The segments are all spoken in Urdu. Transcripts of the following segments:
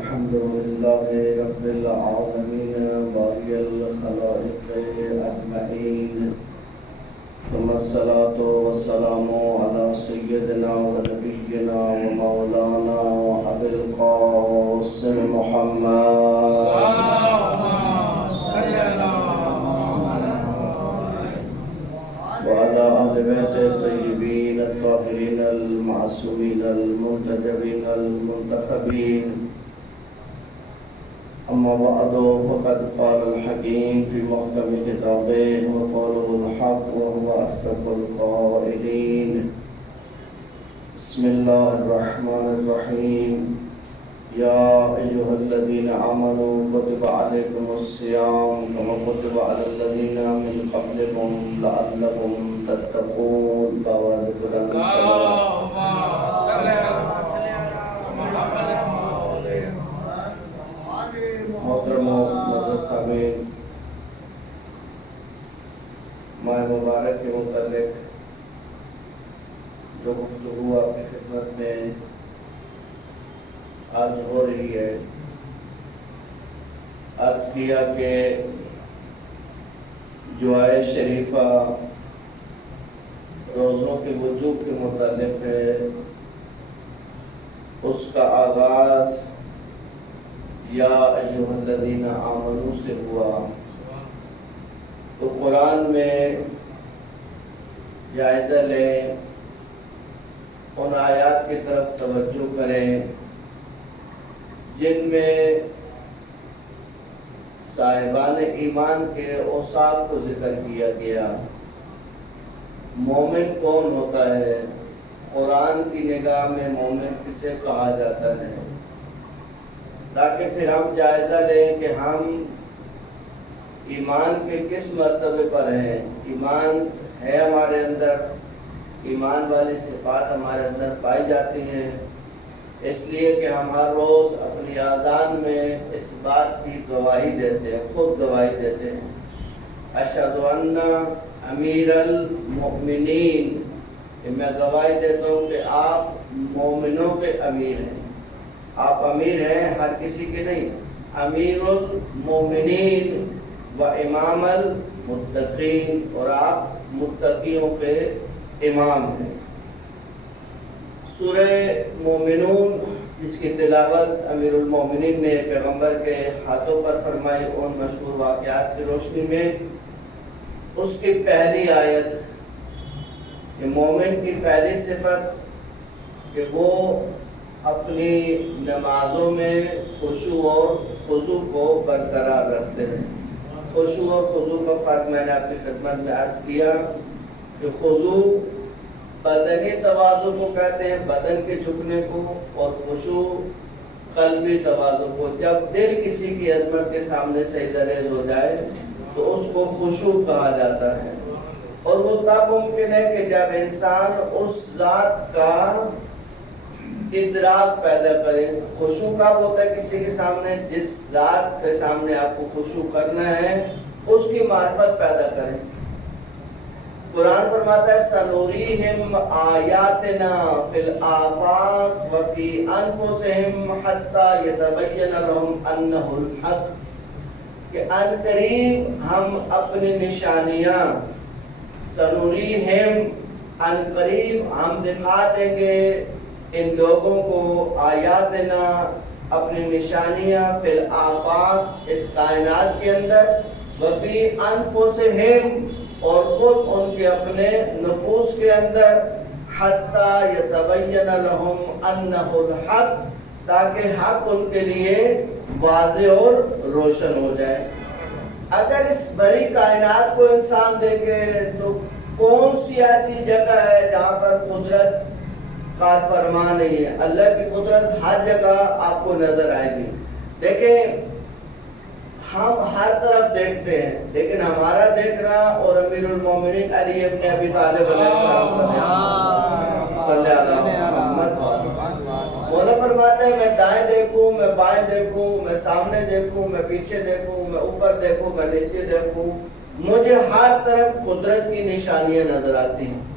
الحمد لله رب العالمين بارئ الخلائق أجمعين، ثم الصلاة والسلام على سيدنا ونبينا ومولانا أبي القاسم محمد وعلى أهل بيت الطيبين الطاهرين المعصومين المنتجبين المنتخبين. أما بعد، فقد قال الحكيم في محكم كتابه وقوله الحق وهو أصدق القائلين. بسم الله الرحمن الرحيم. يا أيها الذين آمنوا كتب عليكم الصيام كما كتب على الذين من قبلكم لعلكم تتقون. بآواز بلند محترم و معزز سامعین، ماہ مبارک کے متعلق جو گفتگو آپ کی خدمت میں آج ہو رہی ہے، عرض کیا کہ جو آیت شریفہ روزوں کے وجوب کے متعلق ہے، اس کا آغاز یا ایھا الذین آمنوا سے ہوا، تو قرآن میں جائزہ لیں، ان آیات کی طرف توجہ کریں جن میں صاحبان ایمان کے اوصاف کو ذکر کیا گیا۔ مومن کون ہوتا ہے؟ قرآن کی نگاہ میں مومن کسے کہا جاتا ہے، تاکہ پھر ہم جائزہ لیں کہ ہم ایمان کے کس مرتبے پر ہیں۔ ایمان ہے ہمارے اندر، ایمان والی صفات ہمارے اندر پائی جاتی ہیں، اس لیے کہ ہم ہر روز اپنی اذان میں اس بات کی گواہی دیتے ہیں، خود گواہی دیتے ہیں، اشہد ان امیر المؤمنین، کہ میں گواہی دیتا ہوں کہ آپ مومنوں کے امیر ہیں۔ آپ امیر ہیں، ہر کسی کے نہیں، امیر المؤمنین و امام المتقین، اور آپ متقیوں کے امام ہیں۔ سورہ مومنون، جس کی تلاوت امیر المومنین نے پیغمبر کے ہاتھوں پر فرمائی ان مشہور واقعات کی روشنی میں، اس کی پہلی آیت کہ مومن کی پہلی صفت کہ وہ اپنی نمازوں میں خشوع اور خضوع کو برقرار رکھتے ہیں۔ خشوع اور خضوع کا فرق میں نے آپ کی خدمت میں عرض کیا کہ خضوع بدنی تواضع کو کہتے ہیں، بدن کے جھکنے کو، اور خشوع قلبی تواضع کو۔ جب دل کسی کی عظمت کے سامنے سجدہ ریز ہو جائے تو اس کو خشوع کہا جاتا ہے، اور وہ تب ممکن ہے کہ جب انسان اس ذات کا ادراک پیدا کرے۔ خشوع کب ہوتا ہے کسی کے سامنے؟ جس ذات کے سامنے آپ کو خشوع کرنا ہے اس کی معرفت پیدا کریں۔ قرآن فرماتا ہے سنوریہم آیاتنا فی الآفاق وفی انفسہم حتی یتبین لہم انہ الحق، کہ ان قریب ہم اپنی نشانیاں، سنوریہم ان قریب ہم دکھا دیں گے ان لوگوں کو، آیاتنا اپنی نشانیاں، فی الآفاق اس کائنات کے اندر، وفی انفسہم اور خود ان کے اپنے نفوس کے اندر، حتی یتبین لہم انہ الحق، تاکہ حق ان کے لیے واضح اور روشن ہو جائے۔ اگر اس بڑی کائنات کو انسان دیکھے تو کون سی ایسی جگہ ہے جہاں پر قدرت کار فرما نہیں ہے؟ اللہ کی قدرت ہر جگہ آپ کو نظر آئے گی۔ دیکھیں، ہم ہر طرف دیکھتے ہیں، لیکن ہمارا دیکھنا اور امیر المومنین علی ابن ابی طالب علیہ السلام کا دیکھنا، صلی اللہ علیہ محمد، مولا فرماتے ہیں میں دائیں دیکھوں، میں بائیں دیکھوں، میں سامنے دیکھوں، میں پیچھے دیکھوں، میں اوپر دیکھوں، میں نیچے دیکھوں، مجھے ہر طرف قدرت کی نشانیاں نظر آتی ہیں۔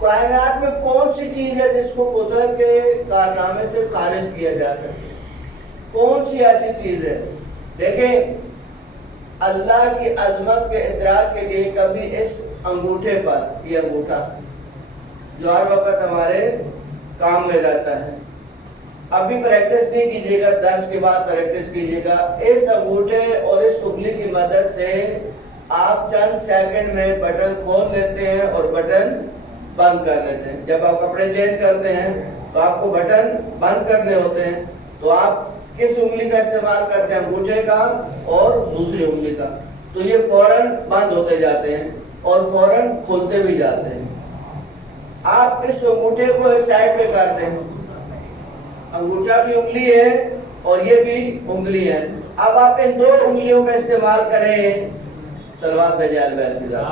کائنات میں کون سی چیز ہے جس کو قدرت کے کارنامے سے خارج کیا جا سکے؟ کون سی ایسی چیز ہے؟ دیکھیں اللہ کی عظمت کے ادراک کے لیے کبھی اس انگوٹھے پر، یہ انگوٹھا جو ہر وقت ہمارے کام میں رہتا ہے، ابھی پریکٹس نہیں کیجیے گا، 10 کے بعد پریکٹس کیجیے گا، اس انگوٹھے اور اس انگلی کی مدد سے آپ چند سیکنڈ میں بٹن کھول لیتے ہیں اور بٹن بند کر لیتے ہیں۔ جب آپ کپڑے چینج کرتے ہیں تو آپ کو بٹن بند کرنے ہوتے ہیں، تو آپ کس انگلی کا استعمال کرتے ہیں؟ انگوٹھے کا اور دوسری انگلی کا، تو یہ فوراً بند ہوتے جاتے ہیں اور فوراً کھلتے بھی جاتے ہیں۔ آپ اس انگوٹھے کو ایک سائڈ پہ کر دیں، انگوٹھا بھی انگلی ہے اور یہ بھی انگلی ہے، اب آپ ان دو انگلیوں کا استعمال کریں صلوات بھیجے آل بیت کی ذات۔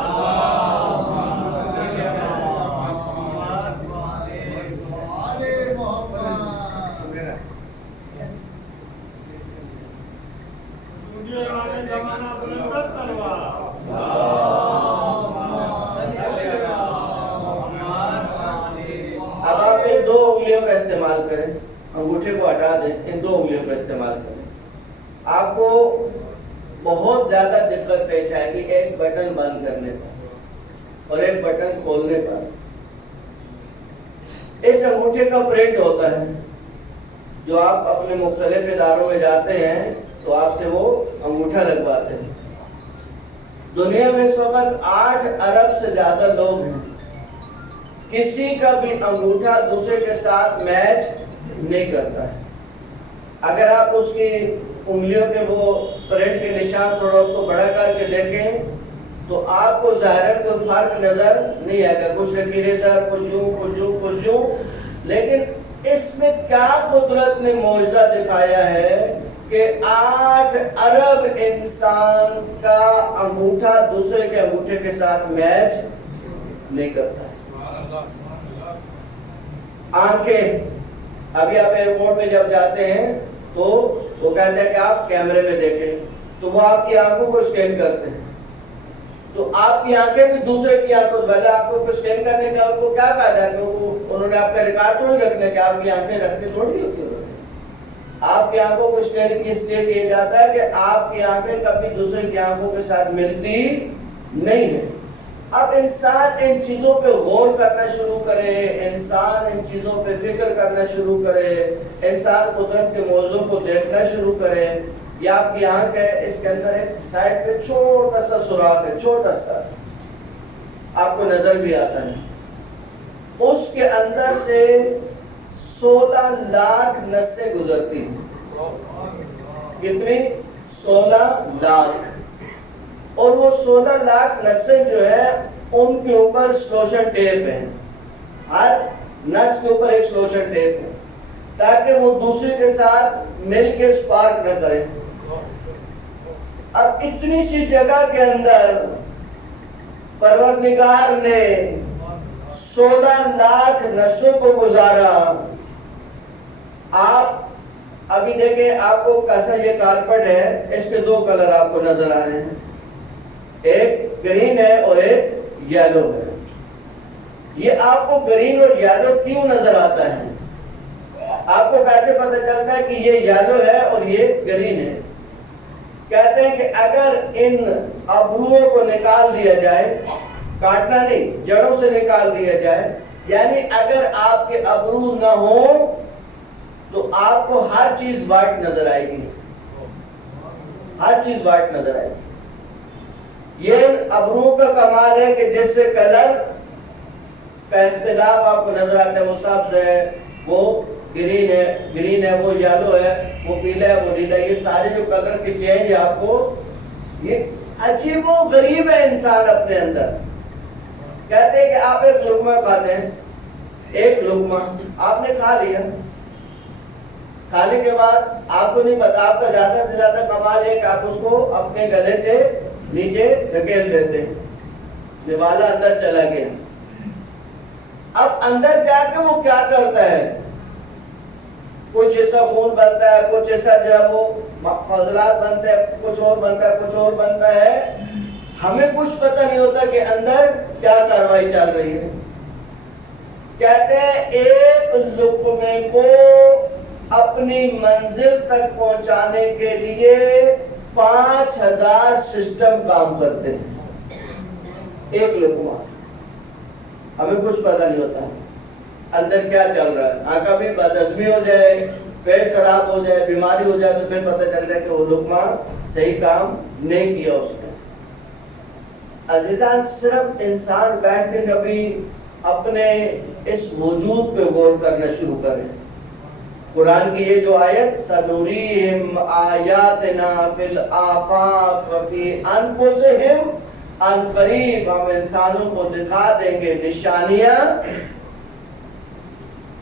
اب آپ ان دو انگلیوں کا استعمال کریں، انگوٹھے کو ہٹا دیں، ان دو انگلیوں کا استعمال کریں۔ آپ کو بہت زیادہ دقت پیش آئے گی ایک بٹن بند کرنے پر اور ایک بٹن کھولنے پر۔ اس انگوٹھے کا پرنٹ ہوتا ہے، جو آپ اپنے مختلف اداروں میں جاتے ہیں تو آپ سے وہ انگوٹھا لگواتے ہیں۔ دنیا میں اس وقت 8 ارب سے زیادہ لوگ ہیں، کسی کا بھی انگوٹھا دوسرے کے ساتھ میچ نہیں کرتا ہے۔ اگر آپ اس کی انگلیوں کے وہ پرنٹ کے نشان تھوڑا اس کو بڑا کر کے دیکھیں تو آپ کو ظاہر کوئی فرق نظر نہیں آئے گا، کچھ لکیریں ادھر، کچھ یوں، کچھ یوں، کچھ یوں، لیکن اس میں کیا قدرت نے معجزہ دکھایا ہے کہ 8 ارب انسان کا انگوٹھا دوسرے کے انگوٹھے کے ساتھ میچ نہیں کرتا ہے۔ آنکھیں، ابھی آپ ایئرپورٹ میں جب جاتے ہیں تو وہ کہتے ہیں کہ آپ کیمرے میں دیکھیں، تو وہ آپ کی آنکھوں کو سکین کرتے ہیں، تو آپ کی آنکھیں بھی دوسرے کی آنکھوں سے، آنکھوں کو سکین کرنے کا ان کو کیا فائدہ ہے؟ انہوں نے آپ کا ریکارڈ تھوڑی رکھنے کہ آپ کی آنکھیں رکھنی تھوڑی ہوتی ہے۔ آپ کی آنکھوں کو سکین اس لیے کیا جاتا ہے کہ آپ کی آنکھیں کبھی دوسرے کی آنکھوں کے ساتھ ملتی نہیں ہے۔ اب انسان ان چیزوں پہ غور کرنا شروع کرے، انسان ان چیزوں پہ فکر کرنا شروع کرے، انسان قدرت کے موضوع کو دیکھنا شروع کرے۔ یہ آپ کی آنکھ ہے، اس کے اندر ایک سائڈ پہ چھوٹا سا سوراخ ہے، چھوٹا سا، آپ کو نظر بھی آتا ہے، اس کے اندر سے 16 لاکھ نسیں گزرتی ہیں۔ کتنی؟ 16 لاکھ۔ اور وہ 16 لاکھ نسیں جو ہے ان کے اوپر سلوشن ٹیپ ہے، ہر نس کے اوپر ایک سلوشن ٹیپ ہے تاکہ وہ دوسرے کے ساتھ مل کے سپارک نہ کرے۔ اب اتنی سی جگہ کے اندر پروردگار نے 16 لاکھ نسوں کو گزارا۔ آپ ابھی دیکھیں، آپ کو کیسا یہ کارپٹ ہے، اس کے 2 کلر آپ کو نظر آ رہے ہیں، ایک گرین ہے اور ایک یلو ہے۔ یہ آپ کو گرین اور یلو کیوں نظر آتا ہے؟ آپ کو کیسے پتہ چلتا ہے کہ یہ یلو ہے اور یہ گرین ہے؟ کہتے ہیں کہ اگر ان ابروؤں کو نکال دیا جائے، کاٹنا نہیں، جڑوں سے نکال دیا جائے، یعنی اگر آپ کے ابرو نہ ہوں تو آپ کو ہر چیز وائٹ نظر آئے گی، ہر چیز وائٹ نظر آئے گی۔ یہ ابرو کا کمال ہے کہ جس سے کلر کا اختلاف آپ کو نظر آتا ہے، وہ سبز ہے، وہ گرین ہے، وہ یلو ہے، وہ پیلا ہے، وہ نیلا، یہ سارے جو کلر کے چینج ہے آپ کو، یہ عجیب و غریب ہے انسان اپنے اندر۔ کہتے ہیں کہ آپ ایک لقمہ کھاتے ہیں، ایک لقمہ آپ نے کھا لیا، کھانے کے بعد آپ کو نہیں پتا، آپ کا زیادہ سے زیادہ کمال ہے کہ آپ اس کو اپنے گلے سے نیچے دھکیل دیتے ہیں، نوالا اندر چلا گیا۔ اب اندر جا کے وہ کیا کرتا ہے؟ کچھ حصہ خون بنتا ہے، کچھ حصہ جو ہے وہ فضلات بنتے ہیں، کچھ اور بنتا ہے، کچھ اور بنتا ہے، ہمیں کچھ پتہ نہیں ہوتا کہ اندر کیا کاروائی چل رہی ہے۔ کہتے ہیں ایک لقمے کو اپنے اپنی منزل تک پہنچانے کے لیے 5000 سسٹم کام کرتے ہیں. ایک لقمہ ہمیں کچھ پتہ نہیں ہوتا ہے اندر کیا چل رہا ہے. آنکھ بھی بدہضمی ہو جائے, پیٹ خراب ہو جائے, بیماری ہو جائے تو پھر پتہ چلتا ہے کہ وہ لقمہ صحیح کام نہیں کیا اس نے. عزیزان, صرف انسان بیٹھ کے کبھی اپنے اس وجود پہ غور کرنا شروع کریں. قرآن کی یہ جو آیت سنوریہم آیاتنا فی الآفاق وفی انفسہم, ان قریب ہم انسانوں کو دکھا دیں گے نشانیاں,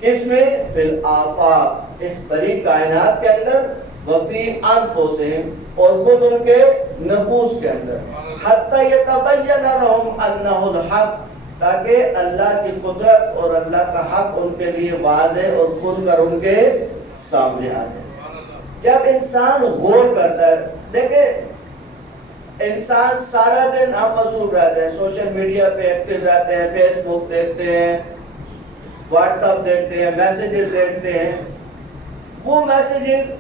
کس میں؟ فی الآفاق, اس بڑی کائنات کے اندر, وفی انفسہم, اور خود ان کے نفوس کے اندر, حتی یتبین لہم انہ الحق, تاکہ اللہ کی قدرت اور اللہ کا حق ان کے لیے واضح اور کھل کر ان کے سامنے آ جائے. جب انسان غور کرتا ہے, دیکھیں انسان سارا دن ہم مصروف رہتے ہیں, سوشل میڈیا پہ ایکٹیو رہتے ہیں, فیس بک دیکھتے ہیں, واٹس ایپ دیکھتے ہیں, میسیجز دیکھتے ہیں. وہ میسیجز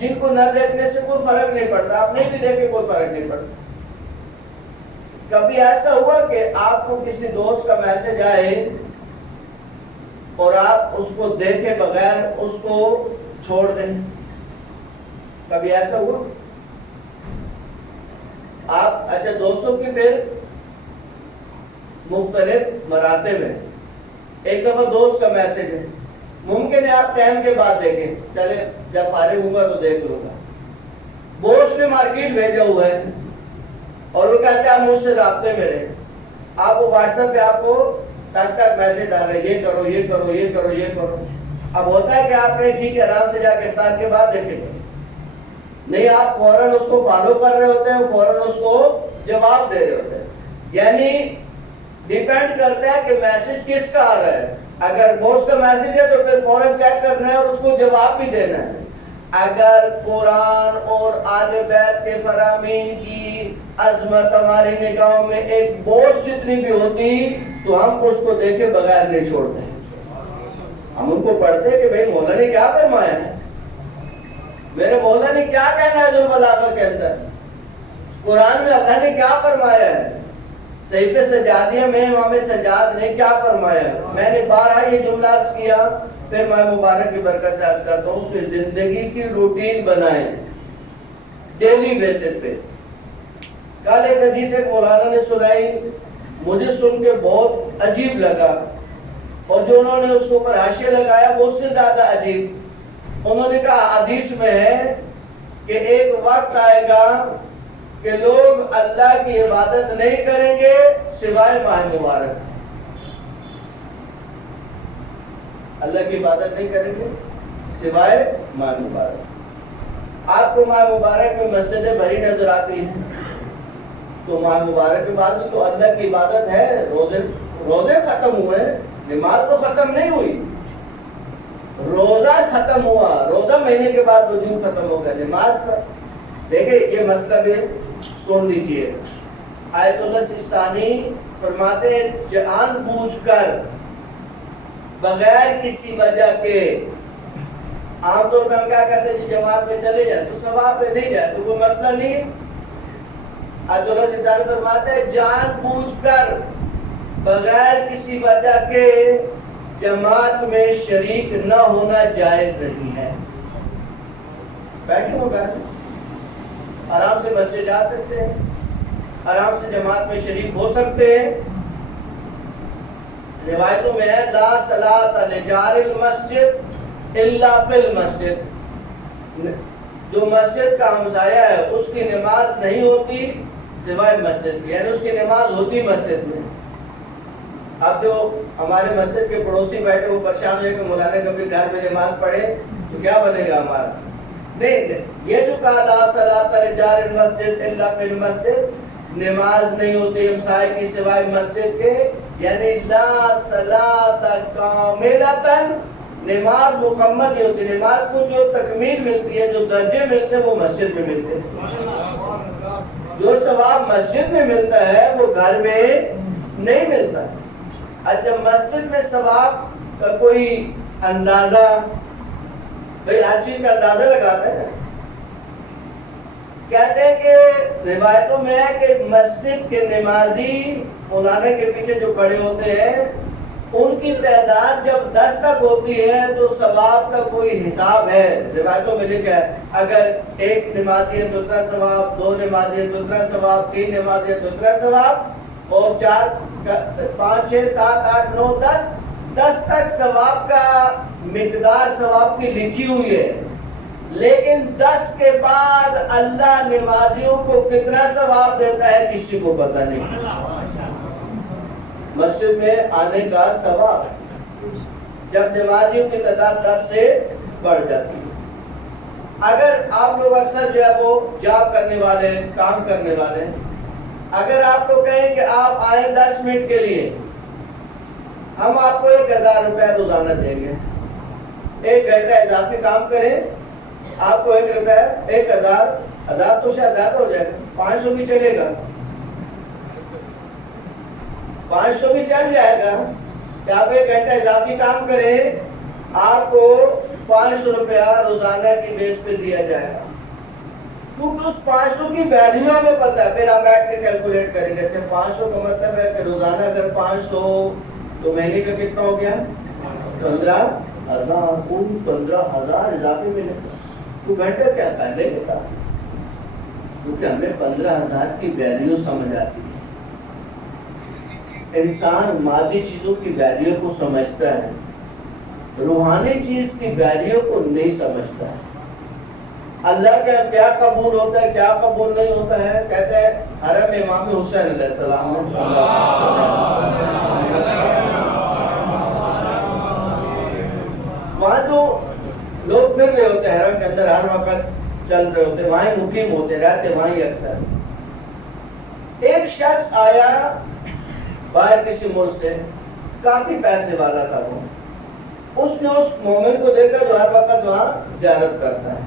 جن کو نہ دیکھنے سے کوئی فرق نہیں پڑتا, آپ نہیں بھی دیکھے کوئی فرق نہیں پڑتا. کبھی ایسا ہوا کہ آپ کو کسی دوست کا میسج آئے اور آپ اس کو دیکھے بغیر اس کو چھوڑ دیں؟ کبھی ایسا ہوا؟ آپ اچھا دوستوں کی پھر مختلف مراتب ہیں. ایک دفعہ دوست کا میسج ہے, ممکن ہے آپ ٹائم کے بعد دیکھیں, چلے جب فارغ ہوں گا تو دیکھ لوں گا. بوس نے مارکیٹ بھیجا ہوا ہے اور وہ کہتے ہیں آپ مجھ سے رابطے میں رہیں. آپ وہ واٹس ایپ پہ آپ کو ٹک ٹک میسج ڈال رہے, یہ کرو یہ کرو یہ کرو یہ کرو. اب ہوتا ہے کہ آپ کہیں ٹھیک ہے آرام سے جا کے افطار کے بعد دیکھیں گے, نہیں آپ فوراً اس کو فالو کر رہے ہوتے ہیں, فوراً اس کو جواب دے رہے ہوتے ہیں. یعنی ڈیپینڈ کرتا ہے کہ میسج کس کا آ رہا ہے. اگر باس کا میسج ہے تو پھر فوراً چیک کرنا ہے اور اس کو جواب بھی دینا ہے. اگر قرآن اور آل بیت کے فرامین کی عظمت ہماری نگاہوں میں ایک بوجھ جتنی بھی ہوتی تو ہم اس کو دیکھے بغیر نہیں چھوڑتے. ہم ان کو پڑھتے ہیں کہ بھئی مولا نے کیا فرمایا ہے, میرے مولا نے کیا کہنا ہے ذوالبلاغہ کے اندر, قرآن میں اللہ نے کیا فرمایا ہے, صحیفہ سجادیہ میں امام سجاد نے کیا فرمایا ہے. میں نے بارہا یہ جملہ عرض کیا, پھر میں مبارک کی برکت سے عرض کرتا ہوں کہ زندگی کی روٹین بنائیں ڈیلی بیسس پہ. کل ایک حدیث مولانا نے سنائی, مجھے سن کے بہت عجیب لگا, اور جو انہوں نے اس کے اوپر حاشیہ لگایا وہ اس سے زیادہ عجیب. انہوں نے کہا حدیث میں ہے کہ ایک وقت آئے گا کہ لوگ اللہ کی عبادت نہیں کریں گے سوائے ماہ مبارک. اللہ کی عبادت نہیں کریں گے سوائے ماہ مبارک. آپ کو ماہ مبارک میں مسجدیں بھری نظر آتی ہیں, تو ماہ مبارک کے بعد تو اللہ کی عبادت ہے. روزے ختم ہوئے, نماز تو ختم نہیں ہوئی, روزہ ختم ہوا, روزہ مہینے کے بعد وجود ختم ہو گیا, نماز. دیکھیں یہ مسئلہ بھی سن لیجئے. آیت اللہ سستانی فرماتے ہیں جان بوجھ کر بغیر کسی وجہ کے, عام طور پہ ہم کیا کہتے ہیں جی جماعت میں چلے جائیں تو ثواب پہ نہیں جائے تو کوئی مسئلہ نہیں ہے. آیت اللہ سستانی فرماتے ہیں جان بوجھ کر بغیر کسی وجہ کے جماعت میں شریک نہ ہونا جائز نہیں ہے. بیٹھے ہو گھر میں, آرام سے مسجد جا سکتے ہیں, آرام سے جماعت میں شریک ہو سکتے ہیں. روایتوں میں ہے لا صلاۃ لجار المسجد الا فی المسجد, جو مسجد کا ہمسایہ ہے اس کی نماز نہیں ہوتی سوائے مسجد کی, یعنی اس کی نماز ہوتی مسجد میں. اب جو ہمارے مسجد کے پڑوسی بیٹھے وہ پریشان ہوئے کہ مولانا کبھی گھر میں نماز پڑھے تو کیا بنے گا ہمارا. نہیں, یہ جو کہا لا صلاۃ لجار المسجد الا فی المسجد, نماز نہیں ہوتی ہمسائے کی سوائے مسجد کے, یعنی لا صلاۃ کاملۃ, نماز مکمل نہیں ہوتی. نماز کو جو تکمیل ملتی ہے, جو درجے ملتے ہیں وہ مسجد میں ملتے ہیں. جو ثواب مسجد میں ملتا ہے وہ گھر میں نہیں ملتا ہے. اچھا, مسجد میں ثواب کا کوئی اندازہ بھئی ہر چیز کا اندازہ لگاتا ہے نا. کہتے ہیں کہ روایتوں میں ہے کہ مسجد کے نمازی مولانا کے پیچھے جو کھڑے ہوتے ہیں ان کی تعداد جب 10 تک ہوتی ہے تو ثواب کا کوئی حساب ہے. روایتوں میں لکھا ہے اگر ایک نمازی ہے تو اتنا ثواب، 2 نمازی ہے تو اتنا ثواب، 3 نمازی ہے تو اتنا ثواب، اور 4 5 6 7 8 9 10 تک ثواب کا مقدار ثواب کی لکھی ہوئی ہے. لیکن 10 کے بعد اللہ نمازیوں کو کتنا ثواب دیتا ہے کسی کو پتہ نہیں. مسجد میں آنے کا ثواب جب نمازیوں کی تعداد 10 سے بڑھ جاتی ہے. اگر آپ لوگ اکثر جو ہے وہ جاب کرنے والے، کام کرنے والے، اگر آپ کو کہیں کہ آپ آئیں 10 منٹ کے لیے، ہم آپ کو 1000 روپے روزانہ دیں گے، 1 گھنٹہ اضافی کام کریں، آپ کو 1 روپے 1000 تو شاید زیادہ ہو جائے گا، 500 بھی چلے گا، 500 بھی چل جائے گا کہ آپ 1 گھنٹہ اضافی کام کریں، آپ کو 500 روپیہ روزانہ کی بیس پہ دیا جائے گا. کیونکہ اس 500 کی ویلیو ہمیں پتہ ہے. پھر ہم بیٹھ کے کیلکولیٹ کریں گے. اچھا 500 کا مطلب ہے کہ روزانہ اگر 500 تو مہینے کا کتنا ہو گیا؟ 15,000. پوری 15,000 اضافی ملے گا. تو گھنٹہ کیا کر لے گا؟ کیونکہ ہمیں 15,000 کی ویلیو سمجھ آتی ہے. انسان مادی چیزوں کی ویلیو کو سمجھتا ہے، روحانی چیز کی ویلیو کو نہیں سمجھتا ہے. اللہ کا کیا قبول ہوتا ہے، کیا قبول نہیں ہوتا ہے. کہتے ہیں حرم امام حسین علیہ السلام وہاں جو لوگ پھر رہے ہوتے ہیں حرم کے اندر، ہر وقت چل رہے ہوتے، وہاں مقیم ہوتے، رہتے وہیں اکثر. ایک شخص آیا باہر کسی ملک سے، کافی پیسے والا تھا وہ. اس نے اس مومن کو دیکھا جو ہر وقت وہاں زیارت کرتا ہے.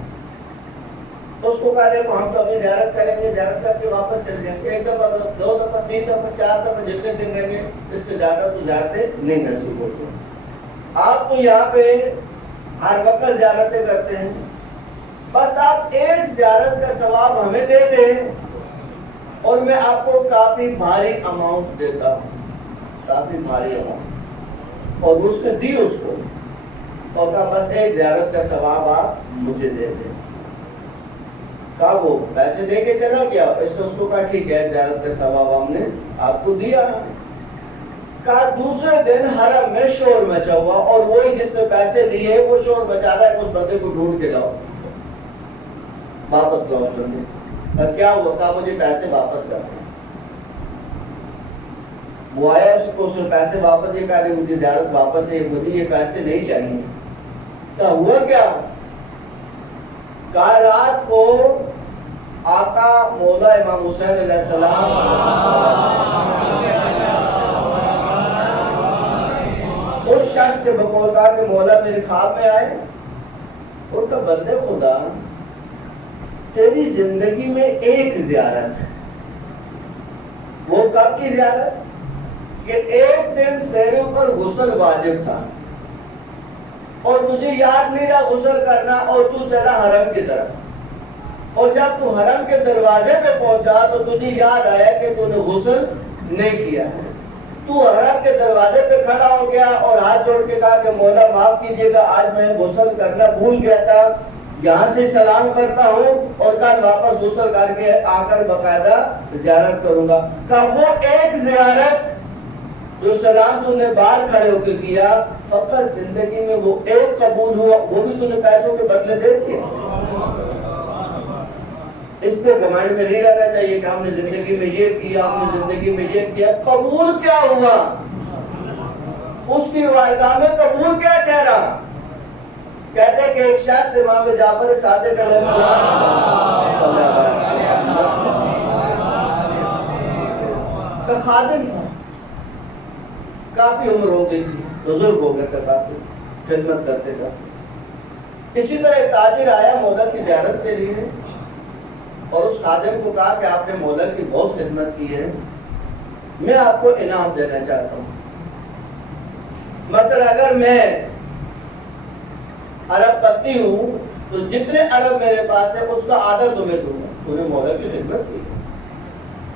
اس کو کہا دیکھو ہم تو ابھی زیارت کریں گے، زیارت کر کے واپس چل جائیں گے. 1 دفعہ 2 دفعہ 3 دفعہ 4 دفعہ جتنے دن رہیں گے، اس سے زیادہ تو زیارتیں نہیں نصیب ہوتی. آپ تو یہاں پہ ہر وقت زیارتیں کرتے ہیں، بس آپ ایک زیارت کا ثواب ہمیں دے دیں اور میں آپ کو کافی بھاری اماؤنٹ دیتا ہوں، کافی بھاری اماؤنٹ. اور اس نے دی اس کو اور کہا بس ایک زیارت کا ثواب آپ مجھے دے دیں. کہا وہ پیسے دے کے چلا گیا. اس نے اس کو کہا ٹھیک ہے ایک زیارت کا ثواب ہم نے آپ کو دیا. کہا دوسرے دن حرم میں شور مچا ہوا اور وہی جس نے پیسے لیے وہ شور مچا رہا ہے کہ اس بندے کو ڈھونڈ کے لاؤ، واپس لاؤ اس بندے. کہا کیا ہوا؟ کہا مجھے پیسے واپس کرنا. وہ آیا، اس کو اس نے پیسے واپس دے. کہا نہیں مجھے زیارت واپس ہے، مجھے یہ پیسے نہیں چاہیے. کہا ہوا کیا؟ کہا رات کو آقا مولا امام حسین علیہ السلام اس شخص کے بقول کہا کہ مولا میرے خواب میں آئے اور کہا بندے خدا تیری زندگی میں ایک زیارت، وہ کب کی زیارت کہ ایک دن تیرے اوپر غسل واجب تھا اور تجھے یاد نہیں رہا غسل کرنا اور تو چلا حرم کی طرف، اور جب تو حرم کے دروازے پہ پہنچا تو تجھے یاد آیا کہ تو نے غسل نہیں کیا ہے. تو حرم کے دروازے پہ کھڑا ہو گیا اور ہاتھ جوڑ کے کہا کہ مولا معاف کیجیے گا، آج میں غسل کرنا بھول گیا تھا، یہاں سے سلام کرتا ہوں اور کل واپس غسل کر کے آ کر باقاعدہ زیارت کروں گا. کہ وہ ایک زیارت جو سلام تو نے باہر کھڑے ہو کے کیا، فقط زندگی میں وہ ایک قبول ہوا، وہ بھی تو نے پیسوں کے بدلے دے دیے. اس پہ گھمنڈ میں نہیں رہنا چاہیے کہ ہم نے زندگی میں یہ کیا، ہم نے زندگی میں یہ کیا. قبول کیا ہوا؟ اس کی وارگاہ میں قبول کیا چہرہ؟ کہتے ہیں کہ ایک شخص امام جعفر صادق علیہ السلام کا خادم تھا، کافی عمر ہو گئی تھی، بزرگ ہو گیا تھا، کافی خدمت کرتے کرتے. اسی طرح ایک تاجر آیا مولا کی زیارت کے لیے اور اس خادم کو کہا کہ آپ نے مولا کی بہت خدمت کی ہے، میں آپ کو انعام دینا چاہتا ہوں. مثلا اگر میں ارب پتی ہوں تو جتنے ارب میرے پاس ہے اس کا آدھا تمہیں دوں گا. تو نے مولا کی خدمت کی.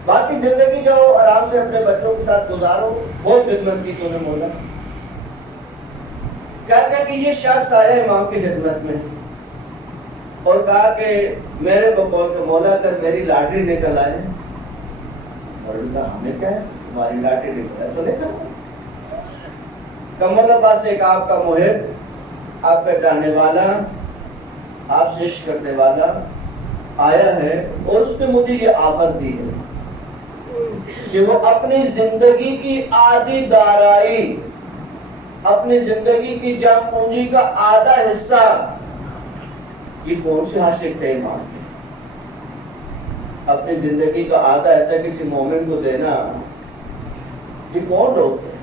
باقی زندگی جاؤ آرام سے اپنے بچوں کے ساتھ گزارو, بہت خدمت کی تو نے مولا. کہتے ہیں کہ یہ شخص آیا امام کی خدمت میں اور کہا کہ میرے بقول کے مولا اگر میری لاٹری نکل آئے. اور نے کہا ہمیں کیا ہے, تمہاری لاٹری نکل آئے تو نکل. کمل عباس ایک آپ کا محب, آپ کا جانے والا, آپ سے عشق کرنے والا آیا ہے اور اس نے مجھے یہ آفت دی ہے کہ وہ اپنی زندگی کی آدھی دارائی, اپنی زندگی کی جان پونجی کا آدھا حصہ, یہ کون سے عاشق تھے امام کے, اپنی زندگی کا آدھا ایسا کسی مومن کو دینا, یہ کون لوگ تھے؟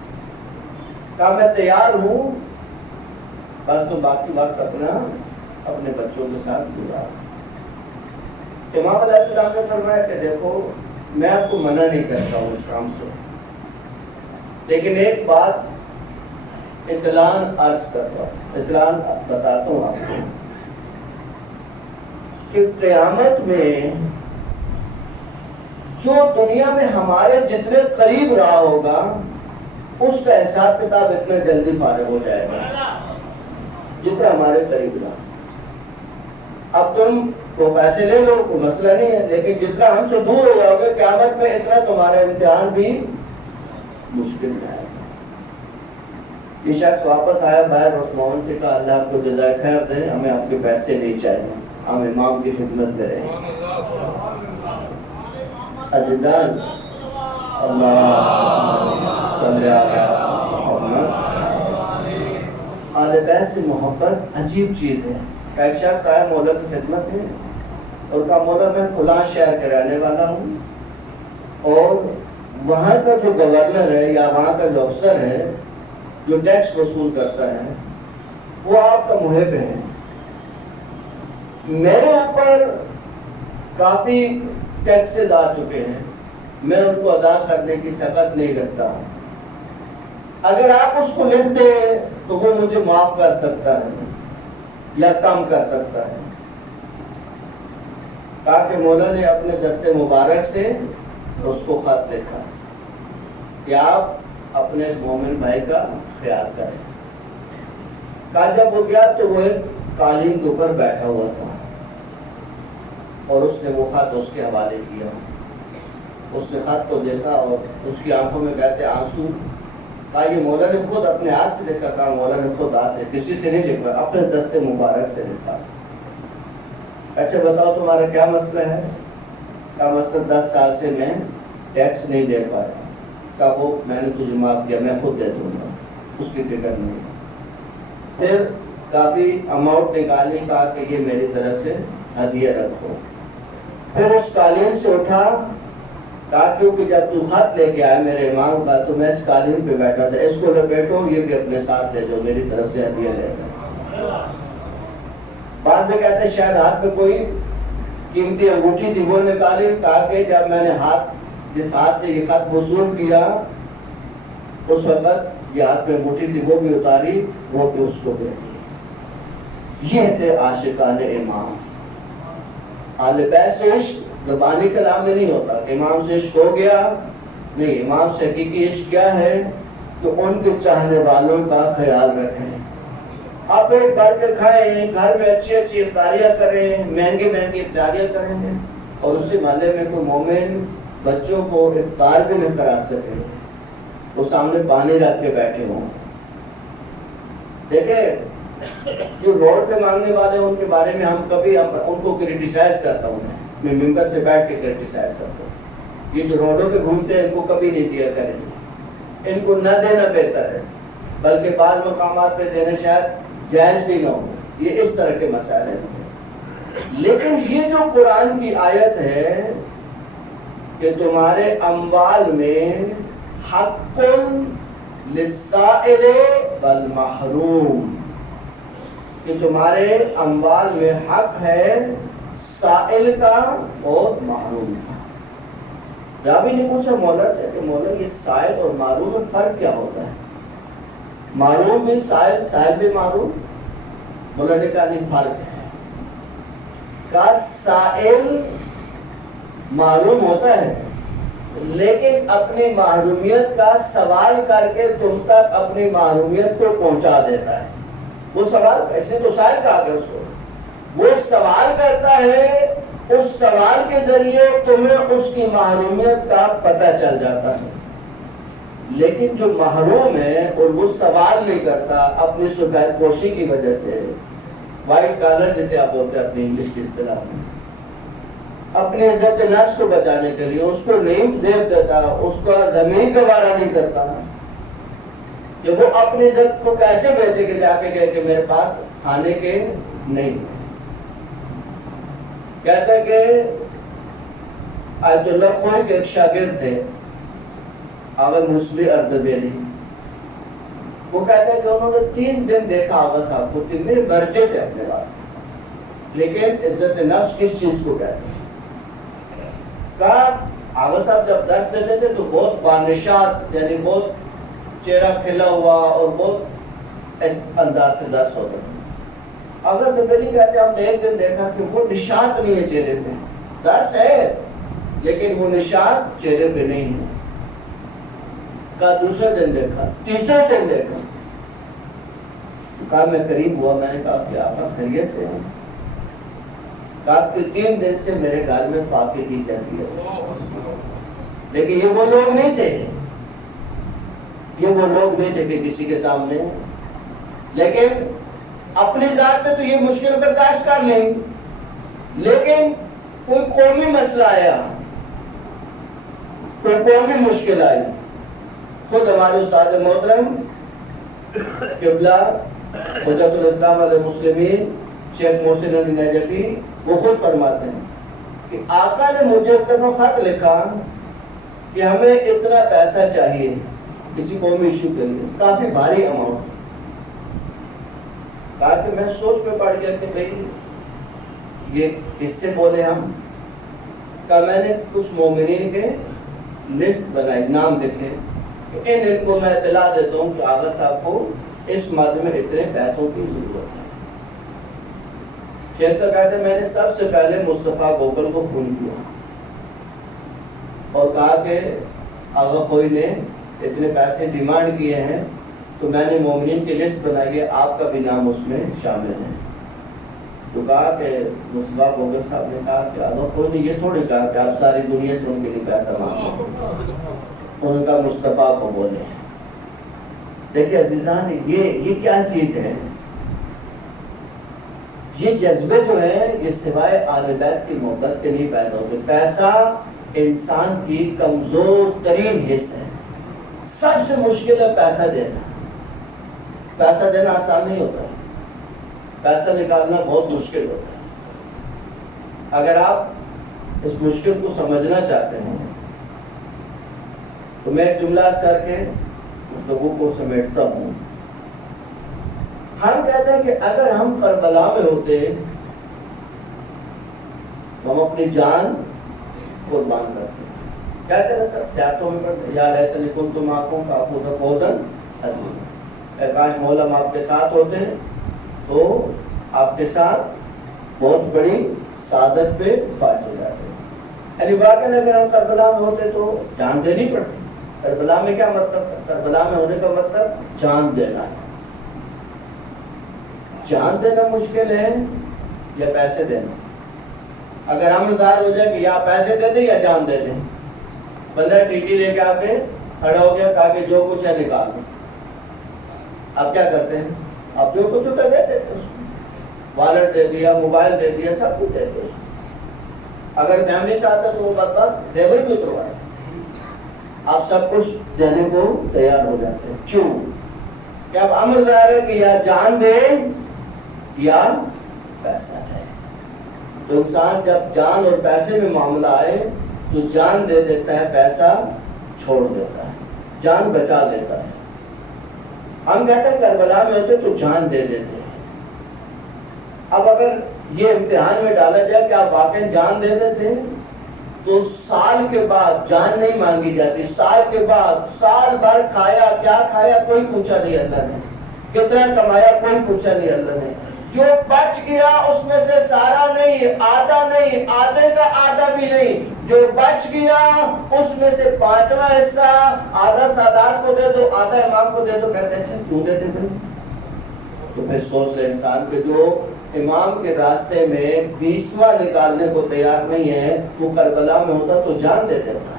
کہا میں تیار ہوں, بس تو باقی وقت اپنے بچوں کے ساتھ گزارو. امام علیہ السلام نے فرمایا کہ دیکھو میں آپ کو منع نہیں کرتا ہوں اس کام سے, لیکن ایک بات اطلاع عرض کرتا ہوں, اطلاع بتاتا ہوں آپ کو کہ قیامت میں جو دنیا میں ہمارے جتنے قریب رہا ہوگا اس کا حساب کتاب اتنا جلدی فارغ ہو جائے گا جتنا ہمارے قریب رہا. اب تم کو پیسے لے لو کوئی مسئلہ نہیں ہے, لیکن جتنا ہم سے دور ہو جاؤ گے قیامت میں اتنا تمہارا امتحان بھی مشکل میں آئے گا. یہ شخص واپس آیا باہر, اس مومن سے کہا اللہ آپ کو جزائے خیر دیں, ہمیں آپ کے پیسے نہیں چاہیے, ہم امام کی خدمت میں رہیں. عزیزان اللہ صلی علی محمد. آل بیت سے محبت عجیب چیز ہے. ایک شخص آیا مولا کی خدمت میں اور کہا مولا میں فلاں شہر کے رہنے والا ہوں اور وہاں کا جو گورنر ہے یا وہاں کا جو افسر ہے جو ٹیکس وصول کرتا ہے وہ آپ کا محب ہے. میرے اوپر کافی ٹیکسز آ چکے ہیں, میں ان کو ادا کرنے کی سخت نہیں رکھتا ہوں, اگر آپ اس کو لکھ دیں تو وہ مجھے معاف کر سکتا ہے یا کم کر سکتا ہے. کہا کہ مولا نے اپنے دست مبارک سے اس کو خط لکھا کہ آپ اپنے اس مومن بھائی کا خیال کریں. کہا جب وہ گیا تو وہ ایک قالین کے اوپر بیٹھا ہوا تھا اور اس نے وہ خط اس کے حوالے کیا. اس نے خط کو دیکھا اور اس کی آنکھوں میں بہتے آنسو. کہا یہ مولا نے خود اپنے ہاتھ سے لکھا. کہا مولا نے خود ہاتھ سے, کسی سے نہیں لکھا, اپنے دست مبارک سے لکھا. اچھا بتاؤ تمہارا کیا مسئلہ ہے؟ کہا مسئلہ 10 سال سے میں ٹیکس نہیں دے پایا. کہا وہ میں نے تجھے معاف کیا, میں خود دے دوں گا, اس کی فکر نہیں. پھر کافی اماؤنٹ نکالی, کہا کہ یہ میری طرف سے ہدیہ رکھو. پھر اس قالین سے اٹھا, کہا کیونکہ جب تو خط لے کے آیا میرے امام کا تو میں اس قالین پہ بیٹھا تھا, اس کو لپیٹو, یہ بھی اپنے ساتھ لے جو میری طرف سے ہدیہ لے گا. بعد میں کہتے ہیں شاید ہاتھ میں کوئی قیمتی انگوٹھی تھی وہ نکالی. کہا کہ جب میں نے جس ہاتھ سے یہ خط وصول کیا اس وقت یہ ہاتھ میں انگوٹھی تھی وہ بھی اتاری, وہ بھی اس کو دے دی. یہ تھے عاشقان امام. آل بیت سے عشق زبانی کلام میں نہیں ہوتا کہ امام سے عشق ہو گیا, نہیں. امام سے حقیقی عشق کیا ہے کہ ان کے چاہنے والوں کا خیال رکھیں. آپ پیٹ بھر کے کھائیں, گھر میں اچھی اچھی افطاریاں کریں, مہنگی مہنگی افطاریاں کریں, اور اسی محلے میں کوئی مومن بچوں کو افطار بھی نہ کرا سکے, وہ سامنے پانی رکھ کے بیٹھے ہوں. دیکھیں جو روڈ پہ مانگنے والے ہیں ان کے بارے میں ہم کبھی ان کو کرٹیسائز کرتا ہوں, میں ممبر سے بیٹھ کے کرٹیسائز کرتا ہوں. یہ جو روڈوں پہ گھومتے ہیں ان کو کبھی نہیں دیا کریں, ان کو نہ دینا بہتر ہے, بلکہ بعض مقامات پہ دینا شاید جائز بھی نہ ہو. یہ اس طرح کے مسائل ہیں. لیکن یہ جو قرآن کی آیت ہے کہ تمہارے اموال میں حق للسائل والمحروم, کہ تمہارے اموال میں حق ہے سائل کا اور محروم کا. رابی نے پوچھا مولا سے کہ مولا یہ سائل اور محروم میں فرق کیا ہوتا ہے؟ محروم بھی سائل, سائل بھی محروم. مولا نے کہا نہیں فرق ہے. کا سائل معلوم ہوتا ہے لیکن اپنی محرومیت کا سوال کر کے تم تک اپنی محرومیت کو پہنچا دیتا ہے. وہ سوال ایسے تو سائل کہا گیا اس کو, وہ سوال کرتا ہے, اس سوال کے ذریعے تمہیں اس کی محرومیت کا پتہ چل جاتا ہے. لیکن جو محروم ہے اور وہ سوال نہیں کرتا اپنی سفید پوشی کی وجہ سے, وائٹ کالر جسے آپ بولتے ہیں اپنی انگلش کی اصطلاح میں, اپنے عزت نفس کو بچانے کے لیے اس کو نہیں زیب دیتا, اس کو زمین گوارا نہیں کرتا کہ وہ اپنی عزت کو کیسے بیچے کہ جا کے کہے کہ میرے پاس کھانے کے نہیں. کہتے ہیں کہ آیت اللہ خوئی کے ایک شاگرد تھے آغا موسوی اردبیلی, وہ کہتے ہیں کہ انہوں نے 3 دن دیکھا آغا صاحب کو, 3 دن برجے تھے اپنے بات, لیکن عزت نفس کس چیز کو کہتے ہیں. کہا آغا صاحب جب درس دیتے تھے تو بہت بانشاد, یعنی بہت چہرہ کھلا ہوا اور بہت اس انداز سے درس ہوتا تھا. اگر دبلی کہتے ہیں ہم نے ایک دن دیکھا کہ وہ نشاط نہیں ہے چہرے پہ, درس ہے لیکن وہ نشاط چہرے پہ نہیں ہے. کہا دوسرے دن دیکھا, تیسرے دن دیکھا. کہا میں قریب ہوا, میں نے کہا کہ آپ خیریت سے ہیں؟ کہا کہ 3 دن سے میرے گھر میں فاقے کی کیفیت ہے. لیکن یہ وہ لوگ نہیں تھے, یہ وہ لوگ نہیں تھے کہ کسی کے سامنے, لیکن اپنی ذات میں تو یہ مشکل برداشت کر لیں, لیکن کوئی قومی مسئلہ آیا, کوئی قومی مشکل آئی, خود ہمارے استاد محترم قبلہ حجت الاسلام علیہ المسلمین شیخ محسن علی نجفی وہ خود فرماتے ہیں کہ آقا نے مجھے ایک دفعہ خط لکھا کہ ہمیں اتنا پیسہ چاہیے کسی قومی ایشو کے لیے, کافی بھاری اماؤنٹ. کہا کہ میں سوچ میں پڑ گیا کہ بھئی یہ کس سے بولے ہم. کہا میں نے کچھ مومنین کے لسٹ بنائی, نام لکھے, ان کو میں اطلاع دیتا ہوں کہ آغا صاحب کو اس مد میں اتنے پیسوں کی ضرورت ہے. شیخ صاحب کہتے ہیں میں نے سب سے پہلے مصطفیٰ گوگل کو فون کیا اور کہا کہ آغا خوئی نے اتنے پیسے ڈیمانڈ کیے ہیں تو میں نے مومنین کی لسٹ بنائی ہے, آپ کا بھی نام اس میں شامل ہے. تو کہا کہ مصطفیٰ گوگل صاحب نے کہا کہ آغا خوئی نے یہ تھوڑی کہا کہ آپ ساری دنیا سے ان کے لیے پیسہ مانگو, ان کا مصطفیٰ کو بولے. دیکھیں عزیزان یہ کیا چیز ہے, یہ جذبے جو ہیں یہ سوائے آل بیت کی محبت کے نہیں پیدا ہوتے. پیسہ انسان کی کمزور ترین حص ہے, سب سے مشکل ہے پیسہ دینا. پیسہ دینا آسان نہیں ہوتا, پیسہ نکالنا بہت مشکل ہوتا ہے. اگر آپ اس مشکل کو سمجھنا چاہتے ہیں تو میں ایک جملہ عرض کر کے گفتگو کو سمیٹتا ہوں. ہم کہتے ہیں کہ اگر ہم کربلا میں ہوتے تو ہم اپنی جان قربان کرتے. کہتے ہیں نا سب جاتوں میں پڑھتے یا لیتنی کنت معکم فافوز فوزا عظیما, کاش مولا ہم آپ کے ساتھ ہوتے ہیں تو آپ کے ساتھ بہت بڑی سعادت پہ فائز ہو جاتے ہیں. یعنی واقعی اگر ہم کربلا میں ہوتے تو جان دینی پڑتی. کربلا میں کیا مطلب ہے؟ کربلا میں ہونے کا مطلب جان دینا ہے. جان دینا مشکل ہے یا پیسے دینا. اگر ہم ظاہر ہو جائے کہ یا پیسے دے دیں یا جان دے دیں, بندہ ٹی ٹی لے کے آ کے کھڑا ہو گیا, کہا کہ جو کچھ ہے نکال دو. آپ کیا کرتے ہیں؟ آپ جو کچھ ہوتا ہے دے دیتے اس کو, والٹ دے دیا, موبائل دے دیا, سب کچھ دے دیا اس کو. اگر فیملی ساتھ ہے تو وہ بات زیور بھی اتروائے, آپ سب کچھ دینے کو تیار ہو جاتے ہیں. کیوں کہ اب امر ظاہر ہے کہ یا جان دے یا پیسہ دے. تو انسان جب جان اور پیسے میں معاملہ آئے تو جان دے دیتا ہے, پیسہ چھوڑ دیتا ہے, جان بچا دیتا ہے. ہم کہتے ہیں کربلا میں ہوتے تو جان دے دیتے ہیں. اب اگر یہ امتحان میں ڈالا جائے کہ آپ واقعی جان دے دیتے ہیں تو سال کے بعد جان نہیں مانگی جاتی. سال کے بعد سال بھر کھایا کیا کھایا کوئی پوچھا نہیں اللہ نے, کتنا کمایا کوئی پوچھا نہیں اللہ نے, جو بچ گیا اس میں سے سارا نہیں، آدھا نہیں، آدھے کا آدھا بھی نہیں، جو بچ گیا اس میں سے 5واں حصہ آدھا سادات کو دے دو، آدھا امام کو دے دو. کہتے ہیں ایسے کیوں دیتے بھائی؟ تو پھر سوچ لے انسان کہ جو امام کے راستے میں 20واں نکالنے کو تیار نہیں ہے، وہ کربلا میں ہوتا تو جان دے دیتا.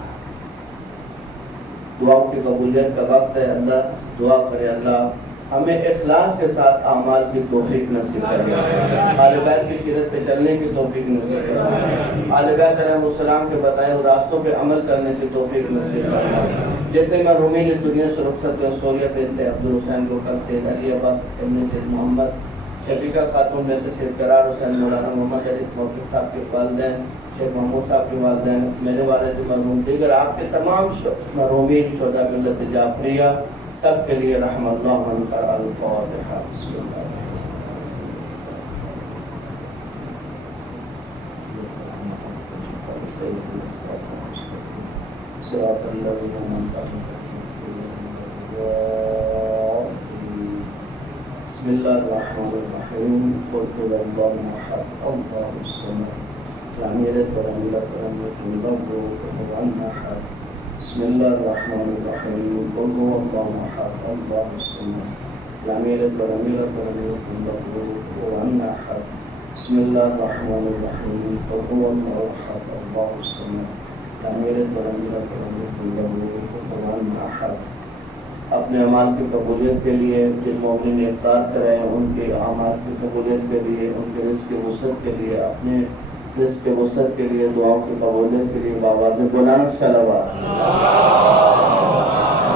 دعاؤں کی قبولیت کا وقت ہے. اللہ دعا کرے اللہ ہمیں اخلاص کے ساتھ اعمال کی توفیق نصیب کرے، اہل بیت کی سیرت پہ چلنے کی توفیق نصیب کرے، اہل بیت علیہ السلام کے بتائے ہوئے راستوں پہ عمل کرنے کی توفیق نصیب کرے. جتنے مرحومین اس دنیا سے رخصت ہوئے، سوریہ بنت عبدالحسین کوکر، سید علی عباس ابن سید محمد، شفیقہ خاتون بنت سید قرار حسین، مولانا محمد علی موفق صاحب کے والدین، شیخ محمود صاحب کے والدین، میرے والد مرحوم، دیگر آپ کے تمام مرحومین شہداء ملت جعفریہ، سب کے لیے رحم اللہ من کر الفاتحہ. بسم اللہ صراط الذین انعمت علیہم. بسم اللہ الرحمن الرحیم. قل هو الله احد الله الصمد لم يلد ولم يولد ولم يكن له كفوا احد. بسم اللہ الرحمن الرحیم. قل هو الله احد الله الصمد لم يلد ولم يولد ولم يكن له كفوا احد. بسم اللہ الرحمن الرحیم. قل هو الله احد الله الصمد لم يلد ولم يولد ولم يكن له كفوا احد. اپنے اعمال کی قبولیت کے لیے جن مومنین افطار کرے ہیں ان کے اعمال کی قبولیت کے لیے، ان کے رزق کی وسعت کے لیے، اپنے رزق کی وسعت کے لیے، دعاؤں کی قبولیت کے لیے بآواز بلند صلوات.